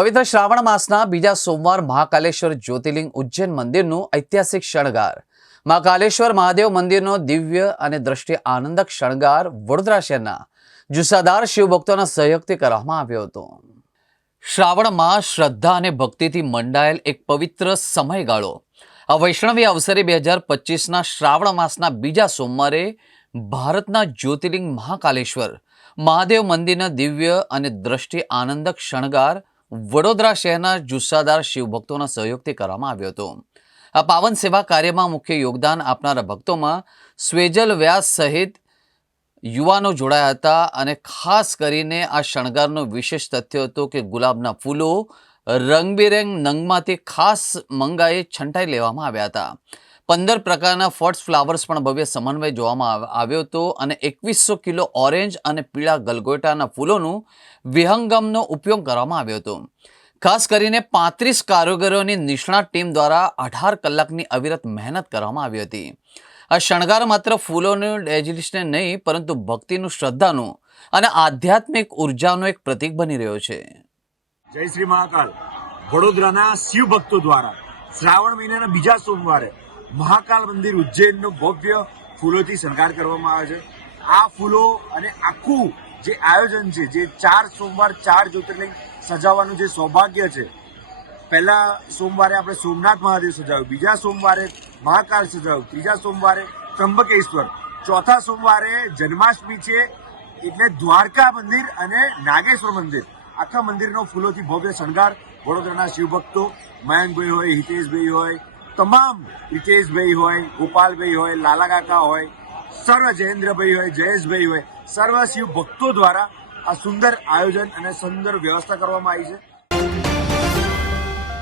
પવિત્ર શ્રાવણ માસના બીજા સોમવાર મહાકાલેશ્વર જ્યોતિર્લિંગ ઉજ્જૈન મંદિરનું ઐતિહાસિક શણગાર. મહાકાલેશ્વર મહાદેવ મંદિરનો દિવ્ય અને દ્રષ્ટિ આનંદક શણગાર વડોદરા શહેરના જુસ્સાદાર શિવભક્તોના સહયોગથી કરવામાં આવ્યો હતો. શ્રાવણમાં શ્રદ્ધા અને ભક્તિથી મંડાયેલ એક પવિત્ર સમયગાળો. આ વૈષ્ણવી અવસરે બે હજાર પચીસના શ્રાવણ માસના બીજા સોમવારે ભારતના જ્યોતિર્લિંગ મહાકાલેશ્વર મહાદેવ મંદિરના દિવ્ય અને દ્રષ્ટિ આનંદક શણગાર વડોદરા શહેરના જુસ્સાદાર શિવભક્તોના સહયોગથી કરવામાં આવ્યો હતો. આ પાવન સેવા કાર્યમાં મુખ્ય યોગદાન આપનારા ભક્તોમાં સ્વેજલ વ્યાસ સહિત યુવાનો જોડાયા હતા અને ખાસ કરીને આ શણગારનો વિશેષ તથ્ય હતો કે ગુલાબના ફૂલો રંગબેરંગ નંગમાંથી ખાસ મંગાએ છંટાઈ લેવામાં આવ્યા હતા. પંદર પ્રકારના ફોર્ટ્સ ફ્લાવર્સ પણ ભવ્ય સમન્વય જોવામાં આવ- આવ્યો હતો અને એકવીસો કિલો ઓરેન્જ અને પીળા ગલગોટાના ફૂલોનું વિહંગમનો ઉપયોગ કરવામાં આવ્યો હતો. ખાસ કરીને પાંત્રીસ કારીગરોની નિષ્ણાત ટીમ દ્વારા અઢાર કલાકની અવિરત મહેનત કરવામાં આવી હતી. આ શણગાર માત્ર ફૂલોનું ડેજિલિશને નહીં, પરંતુ ભક્તિનું, શ્રદ્ધાનું અને આધ્યાત્મિક ઉર્જાનું એક પ્રતીક બની રહ્યો છે. જય શ્રી મહાકાલ. વડોદરાના શિવ ભક્તો દ્વારા શ્રાવણ મહિનાના બીજા સોમવારે મહાકાલ મંદિર ઉજ્જૈનનો ભવ્ય ફૂલોથી શણગાર કરવામાં આવે છે. આ ફૂલો અને આખું જે આયોજન છે, જે ચાર સોમવાર, ચાર જ્યોતિર્લિંગ સજાવવાનું જે સૌભાગ્ય છે. પહેલા સોમવારે આપણે સોમનાથ મહાદેવ સજાવ્યું, બીજા સોમવારે મહાકાલ સજાવ્યું, ત્રીજા સોમવારે ત્રંબકેશ્વર ચોથા સોમવારે જન્માષ્ટમી છે, એટલે દ્વારકા મંદિર અને નાગેશ્વર મંદિર. આખા મંદિરનો ફૂલોથી ભવ્ય શણગાર વડોદરાના શિવભક્તો, મયંકભાઈ હોય, હિતેશભાઈ હોય તમામ હિતેશભાઈ હોય, ગોપાલભાઈ હોય, લાલા કાકા હોય સર્વ જયેન્દ્રભાઈ હોય, જયેશભાઈ હોય સર્વ શિવ ભક્તો દ્વારા આ સુંદર આયોજન અને સુંદર વ્યવસ્થા કરવામાં આવી છે.